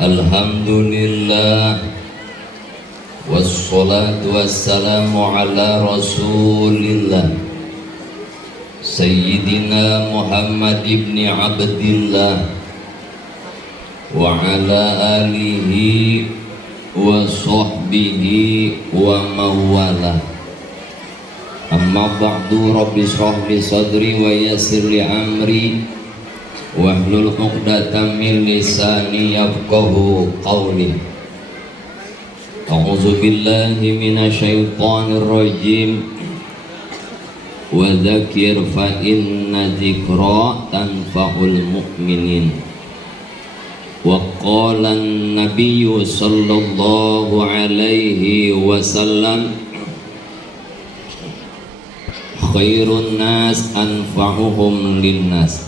Alhamdulillah wassalatu wassalamu ala rasulillah Sayyidina Muhammad ibn Abdillah wa ala alihi wa sahbihi wa mawala. Amma ba'du, rabbi shrah li sadri wa yassir li amri wahlul 'uqdatam min lisani yafqahu qawli. A'udzu billahi minasyaitonir rajim. Wa dzakir fa inna dzikra tanfa'ul mu'minin. Wa qala an-nabiyyu sallallahu alaihi wasallam khairun nas anfa'uhum linnas.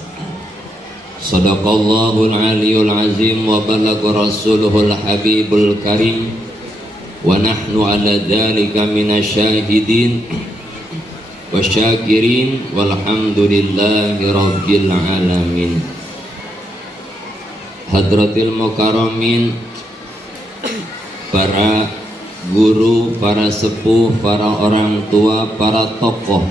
Sadaqallahul aliyul azim wa balagha rasuluhul habibul karim wa nahnu ala dhalika minasyahidin wa syakirin walhamdulillahi rabbil alamin. Hadratil mukarramin, para guru, para sepuh, para orang tua, para tokoh,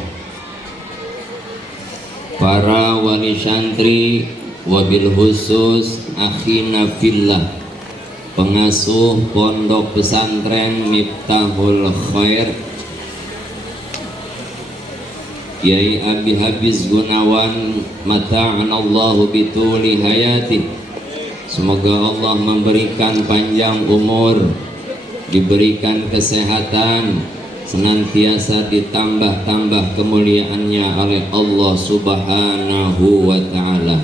para wali santri, wabil khusus akhina fillah, pengasuh pondok pesantren Miftahul Khair Kiai Abi Habiz Gunawan mata'anallahu bituli hayati. Semoga Allah memberikan panjang umur, diberikan kesehatan, senantiasa ditambah-tambah kemuliaannya oleh Allah subhanahu wa ta'ala.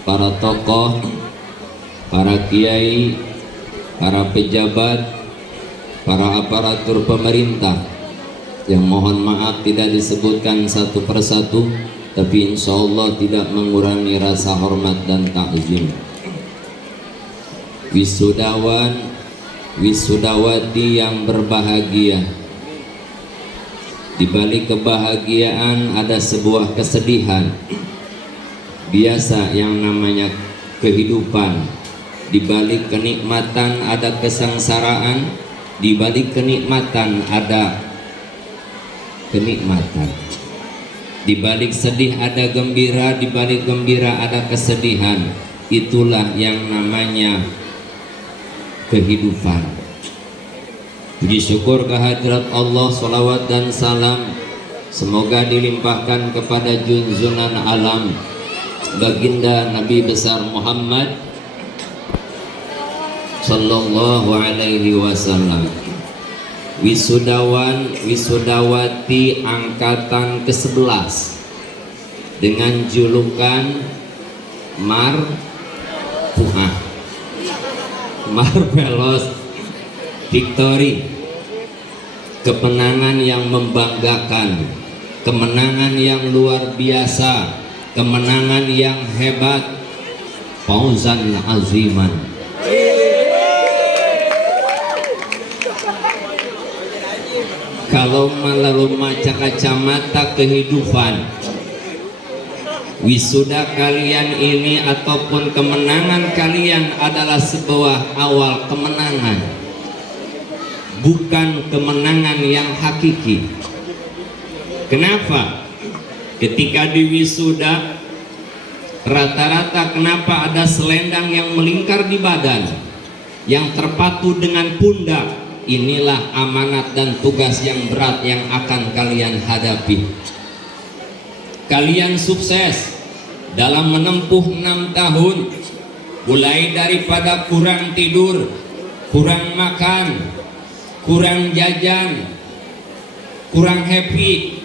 Para tokoh, para kiai, para pejabat, para aparatur pemerintah yang mohon maaf tidak disebutkan satu persatu, tapi insya Allah tidak mengurangi rasa hormat dan takzim. Wisudawan, wisudawati yang berbahagia. Di balik kebahagiaan ada sebuah kesedihan. Biasa yang namanya kehidupan. Di balik kenikmatan ada kesengsaraan, di balik kenikmatan ada kenikmatan. Di balik sedih ada gembira, di balik gembira ada kesedihan. Itulah yang namanya kehidupan. Puji syukur kehadirat Allah, salawat dan salam semoga dilimpahkan kepada junjunan alam baginda Nabi besar Muhammad sallallahu alaihi wasallam. Wisudawan, wisudawati angkatan ke-11 dengan julukan Marvelous Victory, kemenangan yang membanggakan, kemenangan yang luar biasa, kemenangan yang hebat, fauzan aziman. Kalau melalui kacamata kehidupan, wisuda kalian ini ataupun kemenangan kalian adalah sebuah awal kemenangan, bukan kemenangan yang hakiki. Kenapa? Ketika di wisuda, rata-rata kenapa ada selendang yang melingkar di badan, yang terpaku dengan pundak? Inilah amanat dan tugas yang berat yang akan kalian hadapi. Kalian sukses dalam menempuh 6 tahun, mulai daripada kurang tidur, kurang makan, kurang jajan, kurang happy,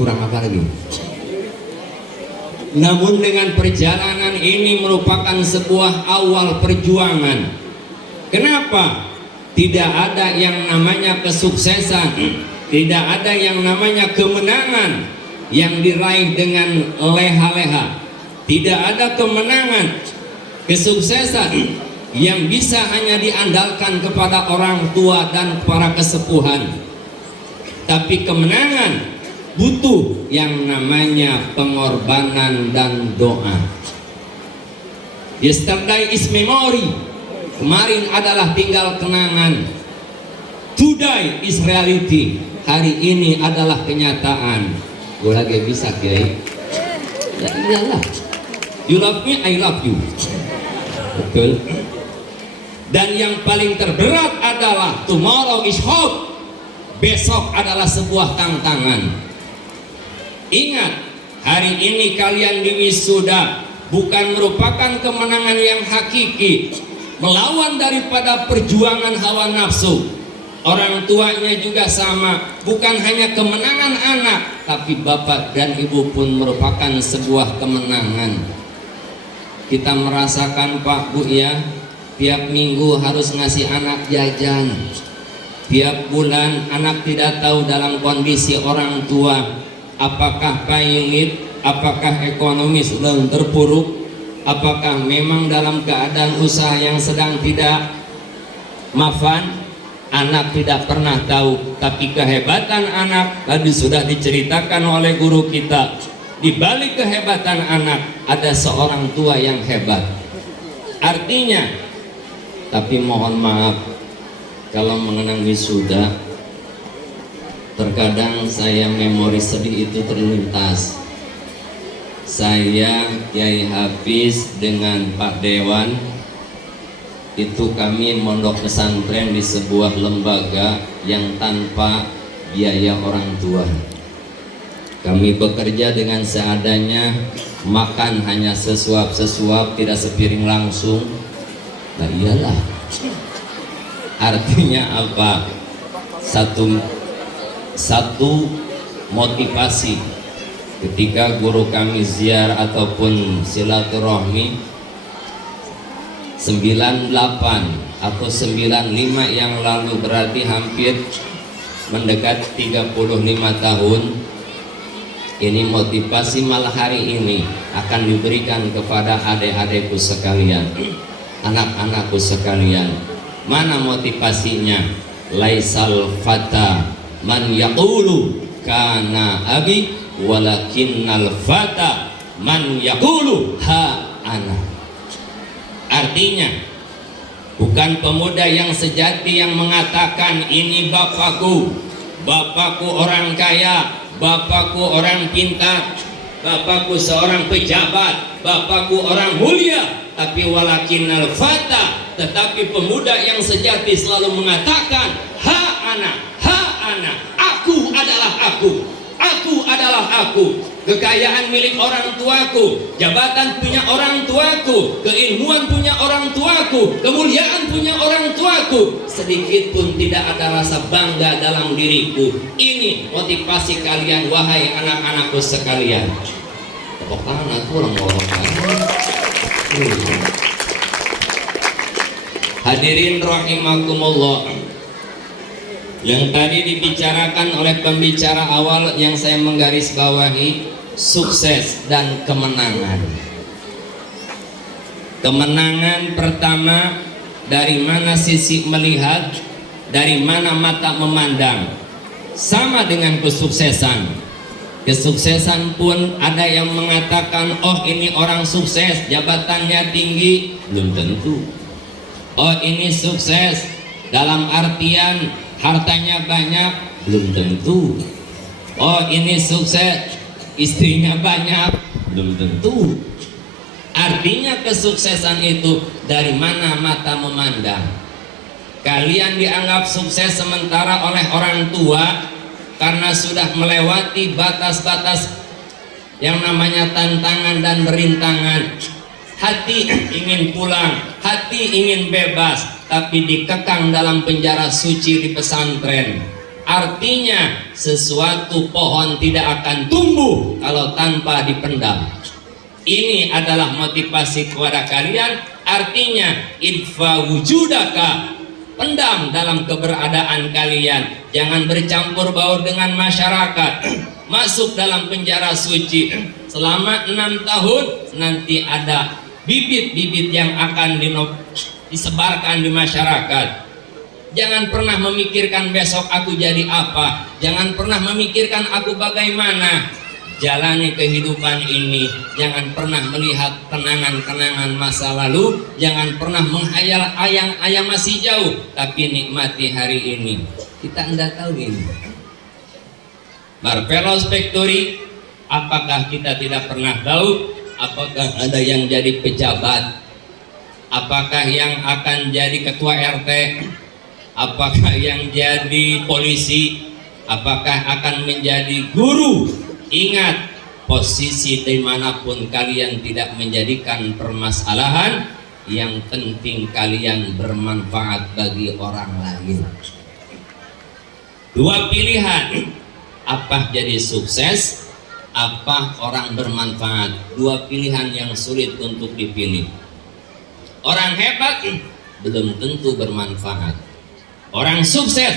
kurang apa lagi? Namun dengan perjalanan ini merupakan sebuah awal perjuangan. Kenapa? Tidak ada yang namanya kesuksesan, tidak ada yang namanya kemenangan yang diraih dengan leha-leha. Tidak ada kemenangan, kesuksesan yang bisa hanya diandalkan kepada orang tua dan para kesepuhan. Tapi kemenangan butuh yang namanya pengorbanan dan doa. Yesterday is memory. Kemarin adalah tinggal kenangan. Today is reality. Hari ini adalah kenyataan. Gue lagi bisa Kiai. Ya iyalah. You love me, I love you. Betul. Dan yang paling terberat adalah tomorrow is hope. Besok adalah sebuah tantangan. Ingat, hari ini kalian diwisuda bukan merupakan kemenangan yang hakiki, melawan daripada perjuangan hawa nafsu. Orang tuanya juga sama, bukan hanya kemenangan anak, tapi bapak dan ibu pun merupakan sebuah kemenangan. Kita merasakan Pak Bu ya, tiap minggu harus ngasih anak jajan. Tiap bulan anak tidak tahu dalam kondisi orang tua, apakah pailit, apakah ekonomi sedang terpuruk, apakah memang dalam keadaan usaha yang sedang tidak mapan. Anak tidak pernah tahu, tapi kehebatan anak tadi sudah diceritakan oleh guru kita. Di balik kehebatan anak ada seorang tua yang hebat. Artinya, tapi mohon maaf kalau mengenang wisuda, terkadang saya memori sedih itu terlintas. Saya Kiai Hafiz dengan Pak Dewan itu kami mondok pesantren di sebuah lembaga yang tanpa biaya orang tua. Kami bekerja dengan seadanya, makan hanya sesuap-sesuap, tidak sepiring langsung. Nah iyalah. Artinya apa? Satu motivasi ketika guru kami ziarah ataupun silaturahmi 98 atau 95 yang lalu, berarti hampir mendekat 35 tahun. Ini motivasi malah hari ini akan diberikan kepada adik-adikku sekalian, anak-anakku sekalian. Mana motivasinya? Laisal fata man yaqulu kana abi walakinnal fata man yaqulu ha ana. Artinya, bukan pemuda yang sejati yang mengatakan ini bapakku, bapakku orang kaya, bapakku orang pintar, bapakku seorang pejabat, bapakku orang mulia, tapi walakinnal fata, tetapi pemuda yang sejati selalu mengatakan ha ana, aku adalah aku adalah aku. Kekayaan milik orang tuaku, jabatan punya orang tuaku, keilmuan punya orang tuaku, kemuliaan punya orang tuaku. Sedikit pun tidak ada rasa bangga dalam diriku. Ini motivasi kalian wahai anak-anakku sekalian. Tepuk tangan aku orang-orang. Hadirin rahimakumullah. Yang tadi dibicarakan oleh pembicara awal yang saya menggarisbawahi, sukses dan kemenangan. Kemenangan pertama, dari mana sisi melihat, dari mana mata memandang. Sama dengan kesuksesan. Kesuksesan pun ada yang mengatakan, oh ini orang sukses, jabatannya tinggi. Belum tentu. Oh ini sukses dalam artian hartanya banyak, belum tentu. Oh ini sukses, istrinya banyak, belum tentu. Artinya kesuksesan itu dari mana mata memandang. Kalian dianggap sukses sementara oleh orang tua karena sudah melewati batas-batas yang namanya tantangan dan berintangan. Hati ingin pulang, hati ingin bebas, tapi dikekang dalam penjara suci di pesantren. Artinya sesuatu pohon tidak akan tumbuh kalau tanpa dipendam. Ini adalah motivasi kepada kalian. Artinya idfa wujudaka, pendam dalam keberadaan kalian. Jangan bercampur baur dengan masyarakat. Masuk dalam penjara suci selama 6 tahun, nanti ada bibit-bibit yang akan disebarkan di masyarakat. Jangan pernah memikirkan besok aku jadi apa. Jangan pernah memikirkan aku bagaimana. jalani kehidupan ini, jangan pernah melihat kenangan-kenangan masa lalu, jangan pernah menghayal ayang masih jauh, tapi nikmati hari ini. Kita tidak tahu ini. Marvelous Factory, apakah kita tidak pernah tahu? Apakah ada yang jadi pejabat? Apakah yang akan jadi ketua RT? Apakah yang jadi polisi? Apakah akan menjadi guru? Ingat, posisi dimanapun kalian tidak menjadikan permasalahan, yang penting kalian bermanfaat bagi orang lain. Dua pilihan, apa jadi sukses, apa orang bermanfaat. Dua pilihan yang sulit untuk dipilih. Orang hebat belum tentu bermanfaat. Orang sukses,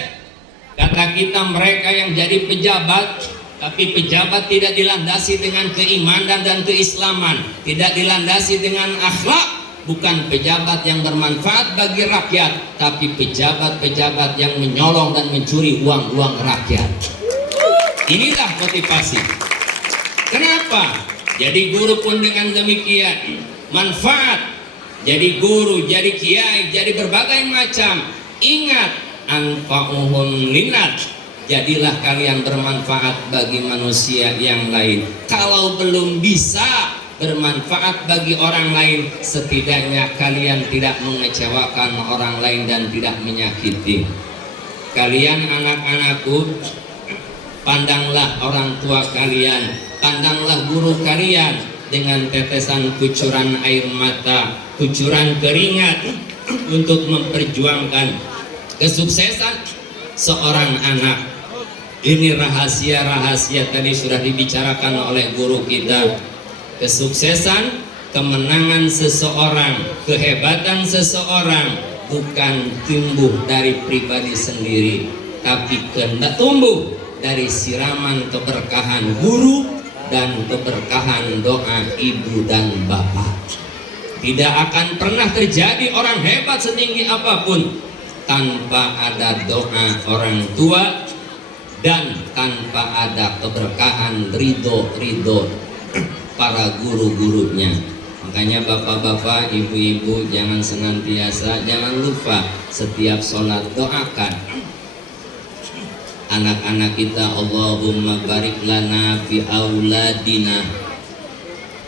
kata kita mereka yang jadi pejabat, tapi pejabat tidak dilandasi dengan keimanan dan keislaman, tidak dilandasi dengan akhlak. Bukan pejabat yang bermanfaat bagi rakyat, tapi pejabat-pejabat yang menyolong dan mencuri uang-uang rakyat. Inilah motivasi. Kenapa? Jadi guru pun dengan demikian, manfaat. Jadi guru, jadi kiai, jadi berbagai macam. Ingat, anfa'uhum linnas. Jadilah kalian bermanfaat bagi manusia yang lain. Kalau belum bisa bermanfaat bagi orang lain, setidaknya kalian tidak mengecewakan orang lain dan tidak menyakiti. Kalian anak-anakku, pandanglah orang tua kalian, pandanglah guru kalian dengan tetesan kucuran air mata, kucuran keringat untuk memperjuangkan kesuksesan seorang anak. Ini rahasia-rahasia tadi sudah dibicarakan oleh guru kita. Kesuksesan, kemenangan seseorang, kehebatan seseorang bukan tumbuh dari pribadi sendiri, tapi tumbuh dari siraman keberkahan guru dan keberkahan doa ibu dan bapak. Tidak akan pernah terjadi orang hebat setinggi apapun tanpa ada doa orang tua dan tanpa ada keberkahan ridho para guru-gurunya. Makanya bapak-bapak, ibu-ibu jangan senantiasa, jangan lupa setiap sholat doakan anak-anak kita. Allahumma barik lana fi auladina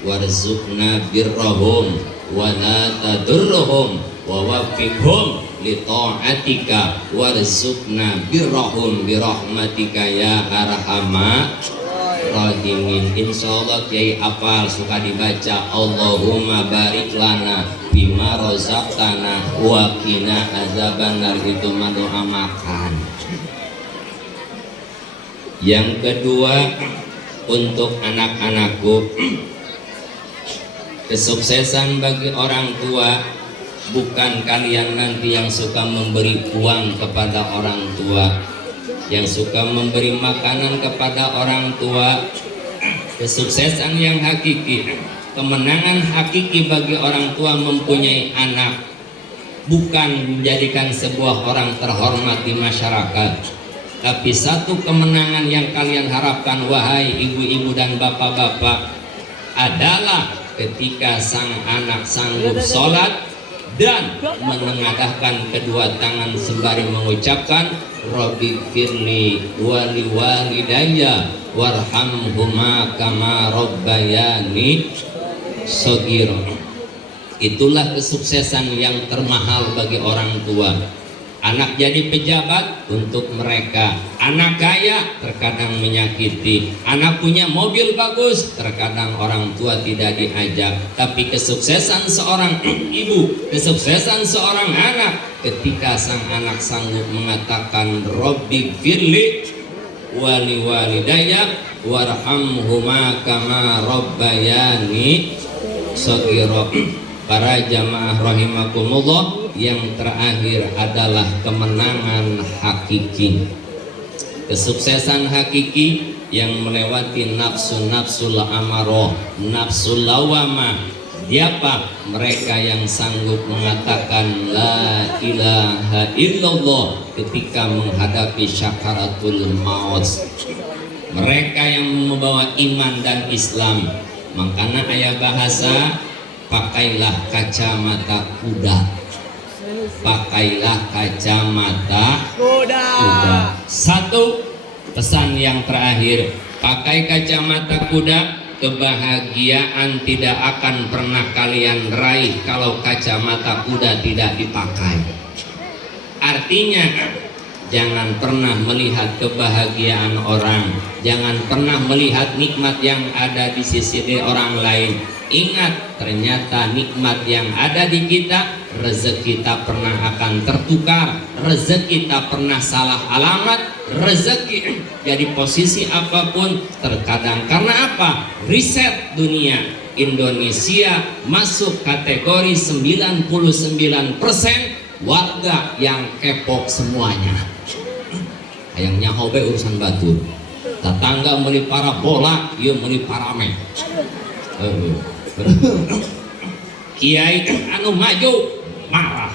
warzuqna birrahum wa la tadurruhum wa waffiqhum li ta'atika warzuqna birrahum birahmatika ya arhamar rahimin. Insyaallah Kiai apal suka dibaca Allahumma barik lana bima razaqtana wa qina azabannar, itu mah doa makan. Yang kedua, untuk anak-anakku, kesuksesan bagi orang tua bukan kalian nanti yang suka memberi uang kepada orang tua, yang suka memberi makanan kepada orang tua. Kesuksesan yang hakiki, kemenangan hakiki bagi orang tua mempunyai anak, bukan menjadikan sebuah orang terhormat di masyarakat, tapi satu kemenangan yang kalian harapkan wahai ibu-ibu dan bapak-bapak adalah ketika sang anak sanggup sholat dan menengadahkan kedua tangan sembari mengucapkan Rabbi firli wali walidayya warhamhuma kama rabbayani shogiro. Itulah kesuksesan yang termahal bagi orang tua. Anak jadi pejabat untuk mereka, anak kaya terkadang menyakiti, anak punya mobil bagus terkadang orang tua tidak diajak. Tapi kesuksesan seorang ibu, kesuksesan seorang anak ketika sang anak sanggup mengatakan Rabbi firli wali walidayya warhamhuma kama rabbayani shogiro. Para jamaah rahimakumullah, yang terakhir adalah kemenangan hakiki, kesuksesan hakiki yang melewati nafsu-nafsul amarah, nafsul lawamah. Siapa mereka yang sanggup mengatakan la ilaha illallah ketika menghadapi syakaratul maut? mereka yang membawa iman dan Islam. Makanya ayat bahasa, pakailah kacamata kuda. Pakailah kacamata kuda. Satu, pesan yang terakhir, pakai kacamata kuda. Kebahagiaan tidak akan pernah kalian raih kalau kacamata kuda tidak dipakai. Artinya, jangan pernah melihat kebahagiaan orang, jangan pernah melihat nikmat yang ada di sisi orang lain. Ingat, ternyata nikmat yang ada di kita, rezeki kita pernah akan tertukar, rezeki kita pernah salah alamat, rezeki jadi posisi apapun terkadang. Karena apa? Riset dunia, Indonesia masuk kategori 99% warga yang kepok semuanya. Ayangnya hobe urusan batu, tetangga beli parabola, ia beli parame. Kiai anu maju marah,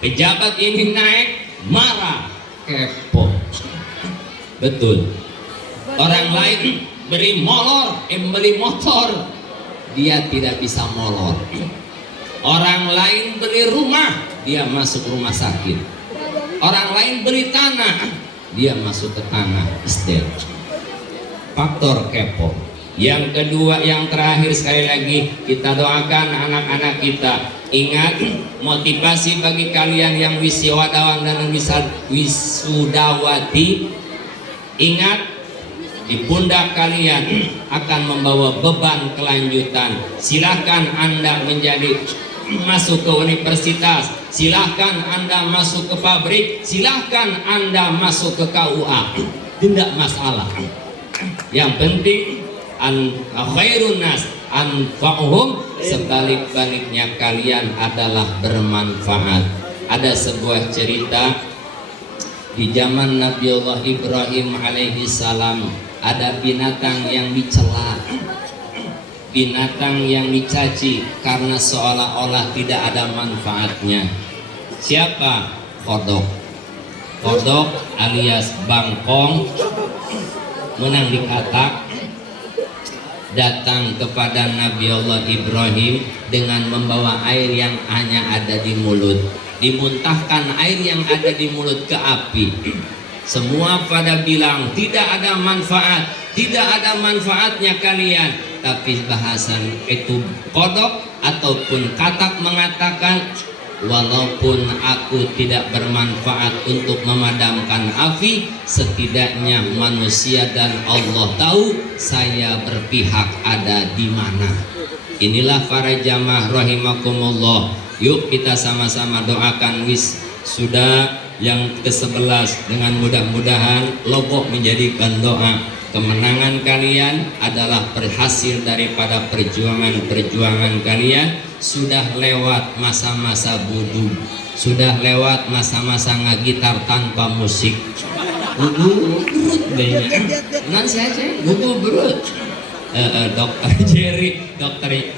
pejabat ini naik marah, kepo. Betul. Orang lain beri beli motor, dia tidak bisa molor. Orang lain beli rumah, dia masuk rumah sakit. Orang lain beli tanah, dia masuk ke tanah isdel. Faktor kepo. Yang kedua, yang terakhir, sekali lagi kita doakan anak-anak kita. Ingat, motivasi bagi kalian yang wisudawan dan wisudawati. Ingat, di pundak kalian akan membawa beban kelanjutan. Silahkan Anda masuk ke universitas, silahkan Anda masuk ke pabrik, silahkan Anda masuk ke KUA, tidak masalah. Yang penting khairun nas anfa'uhum, sebalik-baliknya kalian adalah bermanfaat. Ada sebuah cerita di zaman Nabiullah Ibrahim alaihi salam, ada binatang yang dicela, binatang yang dicaci karena seolah-olah tidak ada manfaatnya. Siapa? Kodok. Kodok alias bangkong menang di katak, datang kepada Nabi Allah Ibrahim dengan membawa air yang hanya ada di mulut. Dimuntahkan air yang ada di mulut ke api. Semua pada bilang tidak ada manfaat, tidak ada manfaatnya kalian. Tapi bahasan itu kodok ataupun katak mengatakan, walaupun aku tidak bermanfaat untuk memadamkan api, setidaknya manusia dan Allah tahu saya berpihak ada di mana. Inilah para jamaah rahimakumullah. Yuk kita sama-sama doakan wisuda yang ke-11 dengan mudah-mudahan logo menjadikan doa. Kemenangan kalian adalah berhasil daripada perjuangan-perjuangan kalian. Sudah lewat masa-masa budu, sudah lewat masa-masa ngagitar tanpa musik. Gugu berut banyak. Nanti saja gugu berut. Dokter Jerry, dokter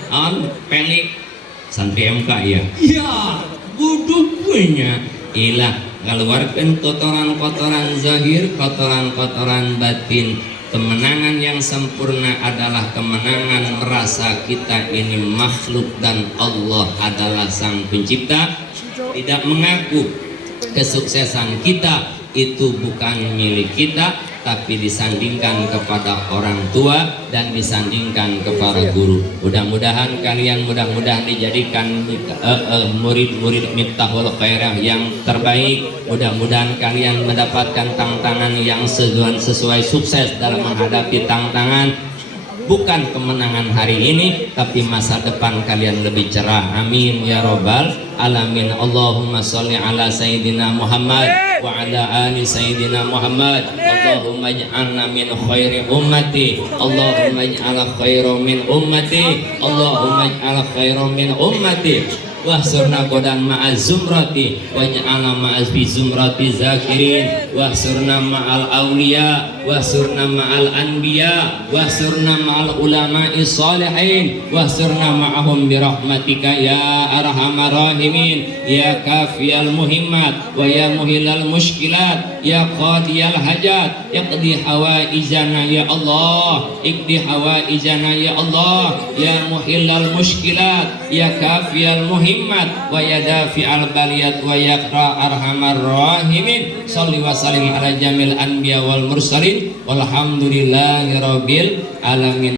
Pelik, santri MK ya. Iya, budu punya. Ilah, keluarkan kotoran-kotoran zahir, kotoran-kotoran batin. Kemenangan yang sempurna adalah kemenangan merasa kita ini makhluk dan Allah adalah sang pencipta. Tidak mengaku kesuksesan kita itu bukan milik kita, tapi disandingkan kepada orang tua dan disandingkan kepada guru. Mudah-mudahan kalian dijadikan murid-murid Miftahul Khairah yang terbaik. Mudah-mudahan kalian mendapatkan tantangan yang sesuai sukses dalam menghadapi tantangan. Bukan kemenangan hari ini, tapi masa depan kalian lebih cerah. Amin ya robbal alamin. Allahumma sholli ala sayyidina Muhammad wa ala ali sayyidina Muhammad. Allahumma ij'alna min khairi ummati. Allahumma ij'al khairu min ummati. Allahumma ij'al khairu min ummati. wahsurna qodan ma'az zumrati waj'alna ma'az bi zumrati zakirin wahsurna ma'al awliya wahsurna ma'al anbiya wahsurna ma'al ulama'i salihin wahsurna ma'ahum birahmatika ya arhamar rahimin ya kafiyal muhimmat wa ya muhilal mushkilat ya qadiyal hajat iqdi hawaijana ya Allah iqdi hawaijana ya Allah ya muhilal mushkilat ya kafiyal muhimmat wa ya dafi'al baliyat wa ya arhamar rahimin salli wa sallim ala jamil anbiya wal mursalin walhamdulillahi rabbil alamin.